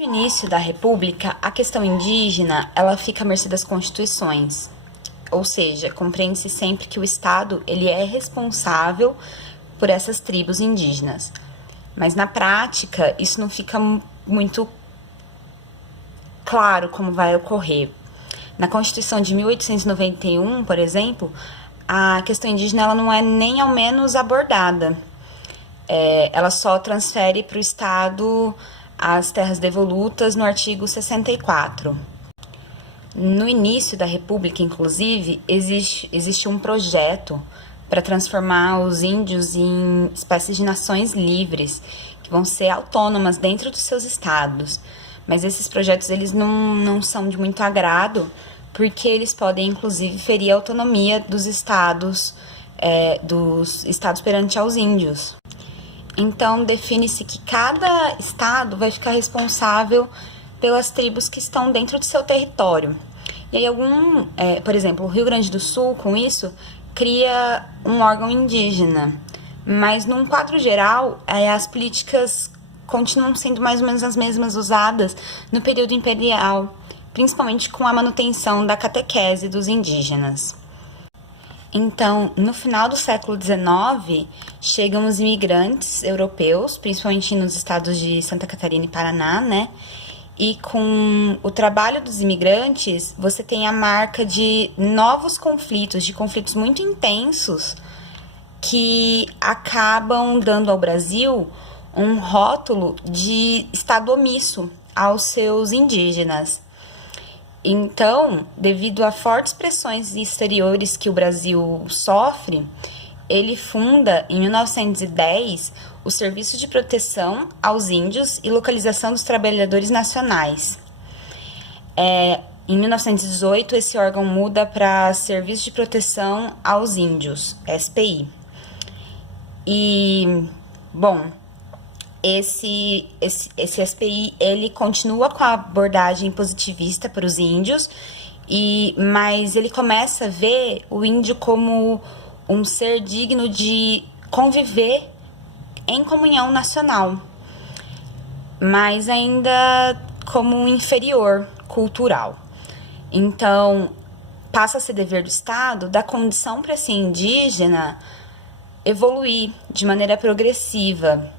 No início da República, a questão indígena, ela fica à mercê das constituições. Ou seja, compreende-se sempre que o Estado ele é responsável por essas tribos indígenas. Mas na prática, isso não fica muito claro como vai ocorrer. Na Constituição de 1891, por exemplo, a questão indígena ela não é nem ao menos abordada. Ela só transfere para o Estado as terras devolutas no artigo 64. No início da República, inclusive, existe um projeto para transformar os índios em espécies de nações livres, que vão ser autônomas dentro dos seus estados. Mas esses projetos eles não são de muito agrado, porque eles podem, inclusive, ferir a autonomia dos estados perante aos índios. Então, define-se que cada estado vai ficar responsável pelas tribos que estão dentro do seu território. E aí, por exemplo, o Rio Grande do Sul, com isso, cria um órgão indígena. Mas, num quadro geral, as políticas continuam sendo mais ou menos as mesmas usadas no período imperial, principalmente com a manutenção da catequese dos indígenas. Então, no final do século XIX, chegam os imigrantes europeus, principalmente nos estados de Santa Catarina e Paraná, né? E com o trabalho dos imigrantes, você tem a marca de novos conflitos, de conflitos muito intensos, que acabam dando ao Brasil um rótulo de estado omisso aos seus indígenas. Então, devido a fortes pressões exteriores que o Brasil sofre, ele funda, em 1910, o Serviço de Proteção aos Índios e Localização dos Trabalhadores Nacionais. Em 1918, esse órgão muda para Serviço de Proteção aos Índios, SPI. E, bom, esse SPI ele continua com a abordagem positivista para os índios, mas ele começa a ver o índio como um ser digno de conviver em comunhão nacional, mas ainda como um inferior cultural. Então, passa a ser dever do Estado dar condição para esse indígena evoluir de maneira progressiva,